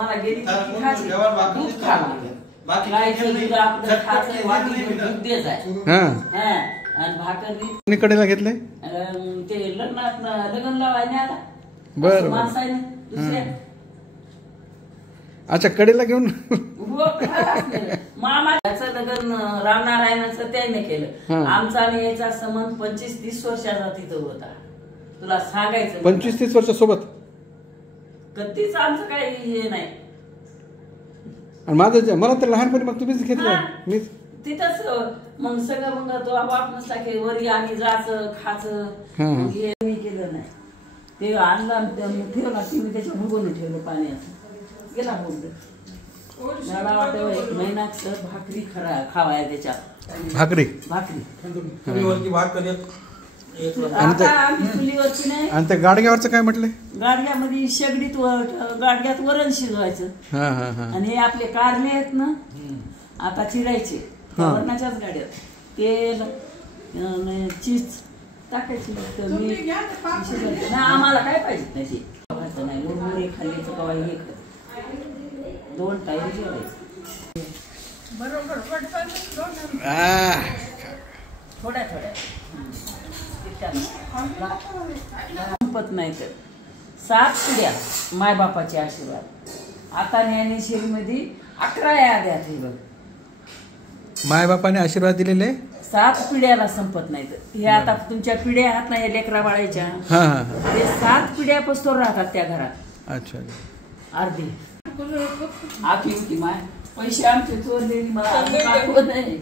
मला गेली दूध खावं गायचं दूध आपलं खायचं वाटी दूध द्यायचं आहे आणि भाकरी कडेला घेतलंय ते लग्नात लग्न लावायला आला बर माणसाने दुसऱ्या अच्छा कडेला घेऊन मामाचं लग्न रामनारायणाचं त्याने केलं आमचा आणि याचा संबंध 25-30 वर्षाचा तिथं होता तुला सांगायचं 25-30 वर्षासोबत कधीच आमचं काही हे नाही आणि माझं मला तर लहानपणी मग तुम्हीच घेतलं मी तिथंच मग सगळं मग तो आपोआप नसला की वरी आम्ही जायचं खायचं हे मी केलं नाही ते आणलं ठेवला की मी त्याच्या भुगून ठेवलं पाण्याचं गेला भुगून मला वाटतं 1 महिना भाकरी खावाय त्याच्यात भाकरी आणि त्या गाडग्यावरचं काय म्हटलंय गाडग्यामध्ये शेगडीत गाडग्यात वरण शिजवायचं आणि हे आपले कारले आहेत ना आता चिरायचे वरणाच्याच गाड्यात तेल चीज टाकायची नाही आम्हाला काय पाहिजे नाही ते खायचं नाही मुरमुरे खाल्लीचं कवा हे खायचं 2 टाईम जेवायचं थोड्या संपत नाही तर 7 पिढ्या मायबापाचे आशीर्वाद आता ज्ञानेश्वरीमध्ये 11 याद्यात हे बघ मायबापाने आशीर्वाद दिलेले 7 पिढ्याला संपत नाही तर हे आता तुमच्या पिढ्या आहात ना हे लेकरा बाळाच्या ते 7 पिढ्यापासून राहतात त्या घरात अच्छा अर्धी आखी होती माय पैसे आमचे चोरलेली मला नाही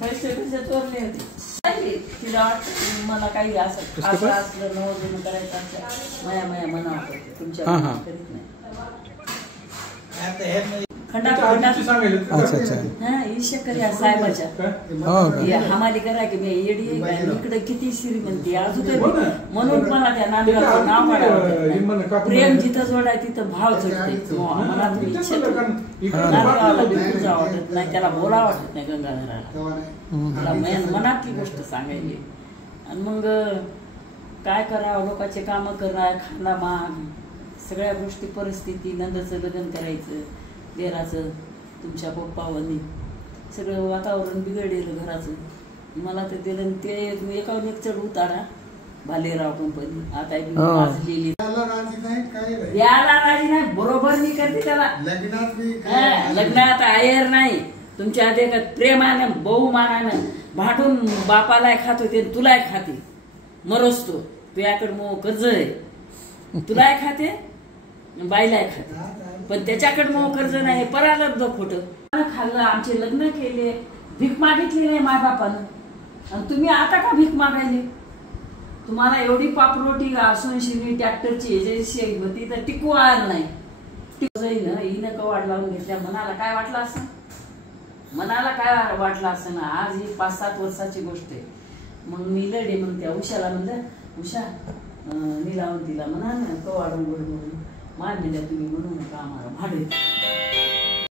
पैसे चोरले होते तिला वाटतं मला काही असं असलं नवोजन करायचं माया म्हणावं तुमच्या करीत नाही साहेबाच्या हमाली करा की मी येडी इकडे किती श्रीमंती अजून म्हणून मला त्या नांदगावचं नाव काढावं प्रेम जिथं जोडाय तिथं भाव चढते मला तुम्ही इच्छा नांदगावला बिलकुल जावं वाटत नाही त्याला बोला वाटत नाही गंगाधराला मनातली गोष्ट सांगायची आणि मग काय करावं लोकांचे कामं करा खाना माग सगळ्या गोष्टी परिस्थिती नंदचं लग्न करायचं देराचं तुमच्या पप्पावानी सगळं वातावरण बिघडलेलं घराचं मला तर दिलं ते एकावर एक चढ उतारा भालेराव कंपनी आता वाजलेली याला राजी नाही बरोबर मी करते त्याला लग्नात आयर नाही तुमच्या प्रेमानं बहुमानानं भांडून बापालाय खात होते तुलाय खाते मरोस तो तुझ्याकडे मग कर्ज आहे तुलाय खाते बाईलाय खाते पण त्याच्याकडे मग कर्ज नाही परालब्ध खोटं खाल्लं आमचे लग्न केले भीक मागितली मायबापानं आणि तुम्ही आता का भीक मागायले तुम्हाला एवढी पापरोटी असून शिनी ट्रॅक्टरची एजन्सी होती तर टिकू आलं नाही हिनं कवाड लावून घेतल्या मनाला काय वाटलं असं मनाला काय वाटलं असं ना आज ही 5-7 वर्षाची गोष्ट आहे मग मी लढे मग त्या उषाला म्हणलं उषा मी लावून तिला म्हणा ना कवाडून गोड म्हणून मान्य द्या तुम्ही म्हणू नका आम्हाला भाडे